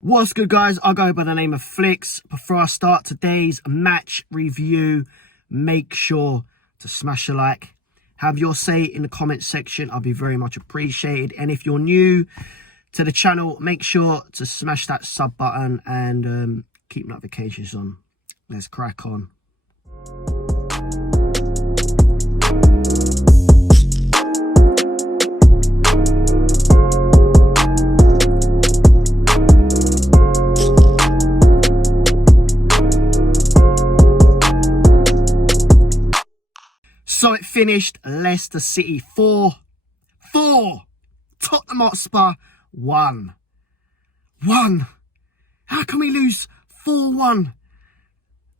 What's good, guys? I go by the name of Flicks. Before I start today's match review, make sure to smash a like. Have your say in the comment section. I'll be very much appreciated. And if you're new to the channel, make sure to smash that sub button and keep notifications on. Let's crack on. So it finished Leicester City 4. Tottenham Hotspur 1. How can we lose 4-1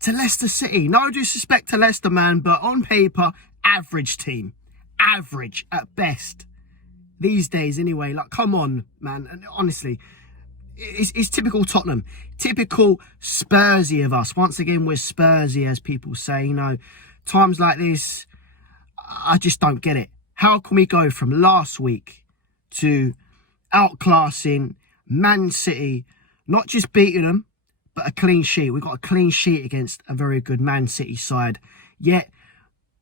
to Leicester City? No disrespect to Leicester, man, but on paper, average team. Average at best. These days, anyway. Like, come on, man. And honestly, it's typical Tottenham. Typical Spursy of us. Once again, we're Spursy, as people say. You know, times like this, I just don't get it. How can we go from last week to outclassing Man City, not just beating them, but a clean sheet? We got a clean sheet against a very good Man City side. Yet,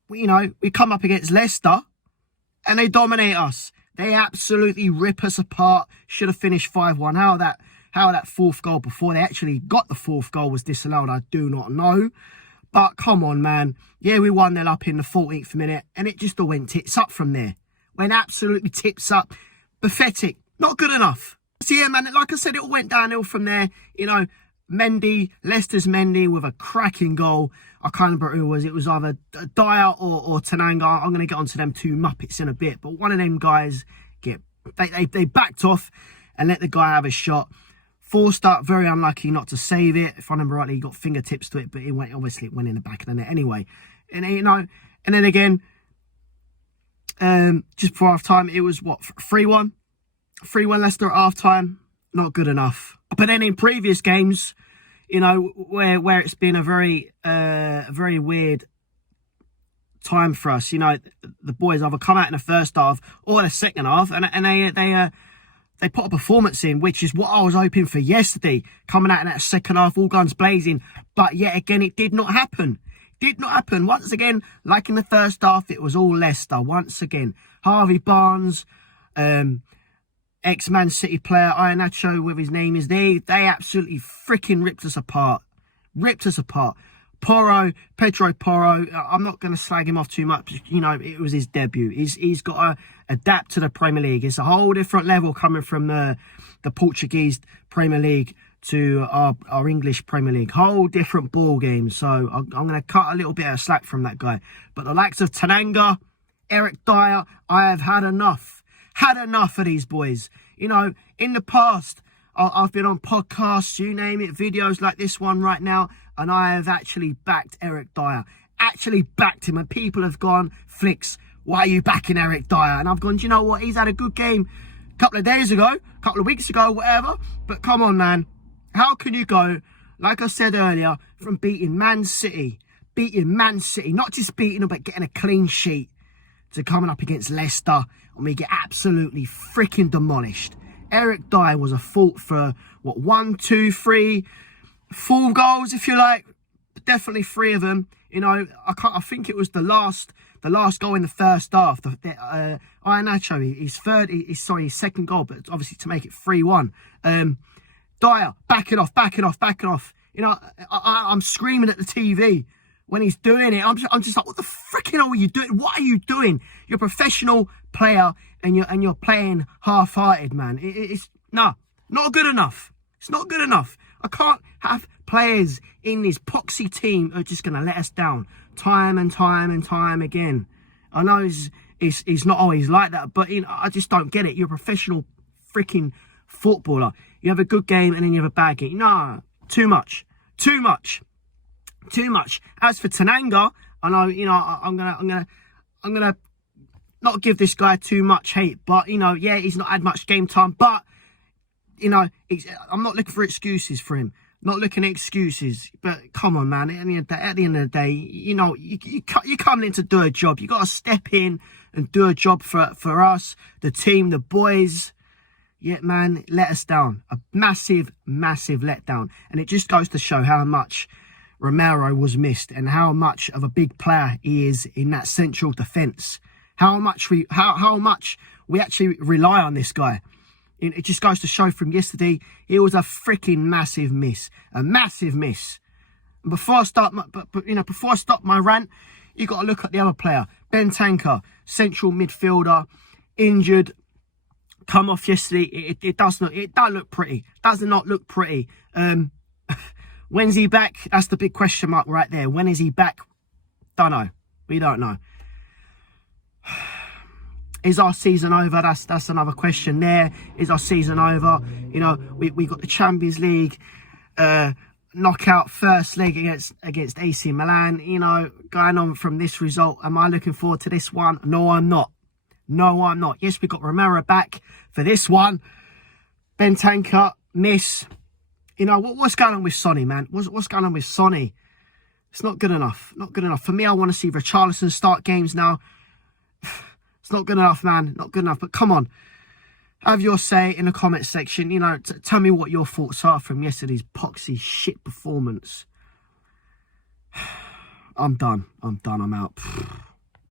you know, we come up against Leicester and they dominate us. They absolutely rip us apart. Should have finished 5-1. How that fourth goal before they actually got the fourth goal was disallowed, I do not know. But come on, man. Yeah, we 1-0 up in the 14th minute, and it just all went tits up from there. Went absolutely tips up. Pathetic. Not good enough. So yeah, man, like I said, it all went downhill from there. You know, Mendy, Leicester's Mendy with a cracking goal. I can't remember who it was. It was either Dyer or Tananga. I'm going to get onto them two Muppets in a bit. But one of them guys, they backed off and let the guy have a shot. Forster, very unlucky not to save it. If I remember rightly, he got fingertips to it, but it went in the back of the net anyway. And you know, and then again, just before half time, it was what, 3-1? 3-1 Leicester at half time. Not good enough. But then in previous games, you know, where it's been a very weird time for us, you know, the boys either come out in the first half or the second half, and they put a performance in, which is what I was hoping for yesterday, coming out in that second half, all guns blazing. But yet again, it did not happen. Did not happen. Once again, like in the first half, it was all Leicester. Once again, Harvey Barnes, ex-Man City player, Iheanacho, with his name is they absolutely freaking ripped us apart. Pedro Porro, I'm not going to slag him off too much. You know, it was his debut. He's got to adapt to the Premier League. It's a whole different level coming from the Portuguese Premier League to our English Premier League. Whole different ball game. So I'm going to cut a little bit of slack from that guy. But the likes of Tananga, Eric Dyer, I have had enough. Had enough of these boys. You know, in the past, I've been on podcasts, you name it, videos like this one right now, and I have actually backed Eric Dyer. Actually backed him, and people have gone, Flicks, why are you backing Eric Dyer? And I've gone, do you know what? He's had a good game a couple of days ago, a couple of weeks ago, whatever. But come on, man. How can you go, like I said earlier, from beating Man City, not just beating them, but getting a clean sheet, to coming up against Leicester, and we get absolutely freaking demolished. Eric Dyer was a fault for, what, 1, 2, 3, 4 goals, if you like. Definitely 3 of them. You know, I think it was the last goal in the first half. Iheanacho, his second goal, but obviously to make it 3-1. Dyer, back it off. You know, I'm screaming at the TV when he's doing it. I'm just like, what the freaking hell are you doing? What are you doing? You're a professional player and you're playing half-hearted, man. It's not good enough. It's not good enough. I can't have players in this poxy team who are just going to let us down time and time again. I know it's not always like that, but you know, I just don't get it. You're a professional freaking footballer. You have a good game and then you have a bad game. No, too much. As for Tananga, I know, you know, I'm gonna not give this guy too much hate, but you know, yeah, he's not had much game time, but you know, I'm not looking for excuses for him. Not looking at excuses, but come on, man. At the end of the day, you know, you're coming in to do a job. You got to step in and do a job for us, the team, the boys. Yet, man, let us down. A massive, massive letdown. And it just goes to show how much Romero was missed and how much of a big player he is in that central defence. How much we actually rely on this guy. It just goes to show from yesterday, it was a freaking massive miss. A massive miss. And before I start my rant, you got to look at the other player. Ben Tanker, central midfielder, injured. Come off yesterday. It don't look pretty. Does not look pretty. When's he back? That's the big question mark right there. When is he back? Don't know. We don't know. Is our season over? That's another question there. Is our season over? You know, we got the Champions League knockout first leg against AC Milan. You know, going on from this result. Am I looking forward to this one? No, I'm not. No, I'm not. Yes, we got Romero back for this one. Ben Tanker, miss. You know, what's going on with Sonny, man? What's going on with Sonny? It's not good enough. Not good enough. For me, I want to see Richarlison start games now. It's not good enough, man. Not good enough. But come on. Have your say in the comment section. You know, tell me what your thoughts are from yesterday's poxy shit performance. I'm done. I'm out.